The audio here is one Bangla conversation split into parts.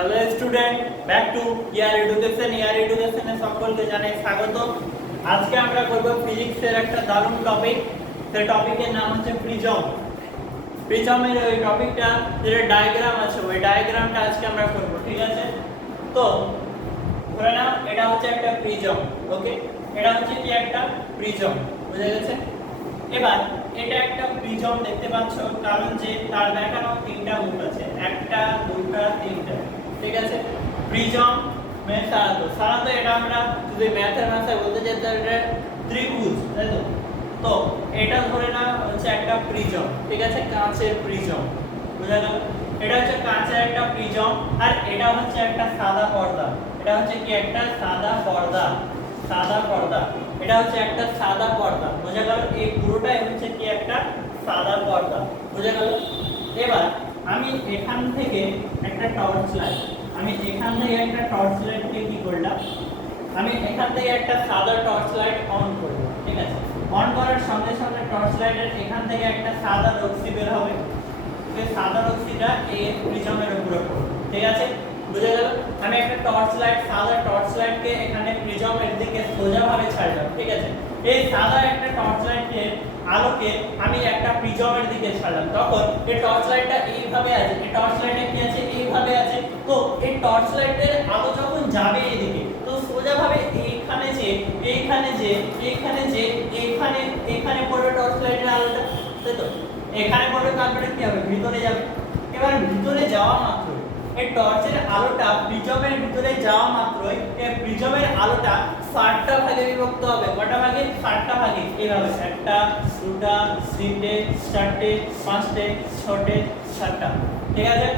Hello student back to year education year এডুকেশনে সকলকে জানাই স্বাগত। আজকে আমরা করব ফিজিক্সের একটা দারুণ টপিক সেই টপিকের নাম হচ্ছে প্রিজম প্রিজমের ওই টপিকটা যেটা ডায়াগ্রাম আছে, ওই ডায়াগ্রামটা আজকে আমরা করব, ঠিক আছে? তো, ধরে নাও, এটা হচ্ছে একটা প্রিজম ওকে এটা হচ্ছে কি একটা প্রিজম বুঝা গেছে? এবার, এটা একটা প্রিজম দেখতে পাচ্ছ, কারণ যে তার দেখানো তিনটা মুখ আছে, একটা দুটা তিনটা। ঠিক আছে? প্রিজম মানে সারাতো এটা আমরা যদি ম্যাথের ভাষায় বলতে চাই তাহলে এটা ত্রিভুজ, তাই তো? তো এটা ধরে না হচ্ছে একটা প্রিজম ঠিক আছে? কাঁচের প্রিজম বুঝা গেল? এটা হচ্ছে কাঁচের একটা প্রিজম আর এটা হচ্ছে একটা সাদা পর্দা। এটা হচ্ছে কি? একটা সাদা পর্দা সাদা পর্দা। এটা হচ্ছে একটা সাদা পর্দা, বোঝা গেল? এই পুরোটাই হচ্ছে কি? একটা সাদা পর্দা, বোঝা গেল? এবার আমি এখান থেকে একটা টর্চ লাইট আমি এখান থেকে একটা টর্চ লাইটকে কি করলাম? আমি এখান থেকে একটা সাদা টর্চ লাইট অন করব ঠিক আছে? অন করার সঙ্গে সঙ্গে টর্চ লাইটের এখান থেকে একটা সাদা রক্সি বের হবে। সেই সাদা রক্সিটা এই প্রিজমের উপরে পড়বে, ঠিক আছে? বুঝে গেল? আমি একটা টর্চ লাইট সাদা টর্চ লাইটকে এখানে প্রিজমের দিকে সোজাভাবে ছাড়লাম, ঠিক আছে? এই সাদা একটা টর্চ লাইটের আলোকে আমি একটা প্রিজমের দিকে ছাড়লাম। তখন এই টর্চ লাইটটা এইভাবে আছে, এই টর্চ লাইটে কি আছে? এইভাবে আছে। তো এই টর্চ লাইটের আলো যখন যাবে এদিকে তো সোজাভাবে এইখানে যে এইখানে যে এইখানে যে, এইখানে এখানে পড়বে টর্চ লাইটের আলোটা। তাই তো? এখানে পড়বে, তারপরে কি হবে? ভিতরে যাবে। এবার ভিতরে যাওয়া মাত্র এই টর্চের আলোটা প্রিজমের ভিতরে যাওয়া মাত্রই এই প্রিজমের আলোটা ষাটটা ভাগে বিভক্ত হবে। কটা ভাগে? ষাটটা ভাগে। এইভাবে একটা, দুটা, তিনটে, চারটে, পাঁচটে, ছটে, সাতটা। ঠিক আছে?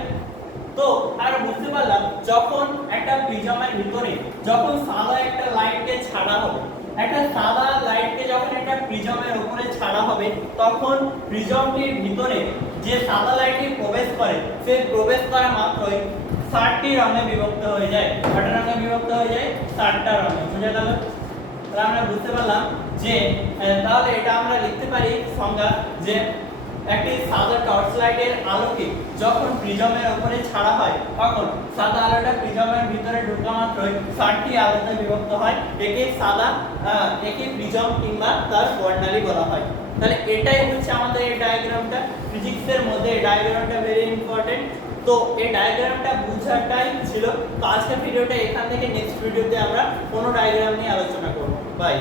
তো আর বুঝতে পারলাম, যখন একটা প্রিজমের ভিতরে, যখন সাদা একটা লাইটকে ছাড়া হবে, একটা সাদা লাইটকে যখন একটা প্রিজমের উপরে ছাড়া হবে, তখন প্রিজমটির ভিতরে যে সাদা লাইটটি প্রবেশ করে, সে প্রবেশ করা ষাটটি রঙে বিভক্ত হয়ে যায়। কটা রঙে বিভক্ত হয়ে যায়, ষাটটা রঙে। বুঝে গেল? তাহলে আমরা বুঝতে পারলাম যে তাহলে এটা আমরা লিখতে পারি সংজ্ঞা যে একটি সাদা টর্চ লাইটের আলোকে যখন প্রিজমের উপরে ছাড়া হয়, তখন সাদা আলোটা প্রিজমের ভিতরে ঢোকা মাত্রই ষাটটি আলোতে বিভক্ত হয়। একে সাদা একে প্রিজম কিংবা তার বর্ণালী বলা হয়। তাহলে এটাই হচ্ছে আমাদের এই ডায়াগ্রামটা ফিজিক্সের মধ্যে এই ডায়াগ্রামটা ভেরি ইম্পর্টেন্ট তো এই ডায়াগ্রামটা টাইম ছিল। তো আজকের ভিডিওটা এখান থেকে নেক্সট ভিডিওতে আমরা কোনো ডায়াগ্রাম নিয়ে আলোচনা করব। বাই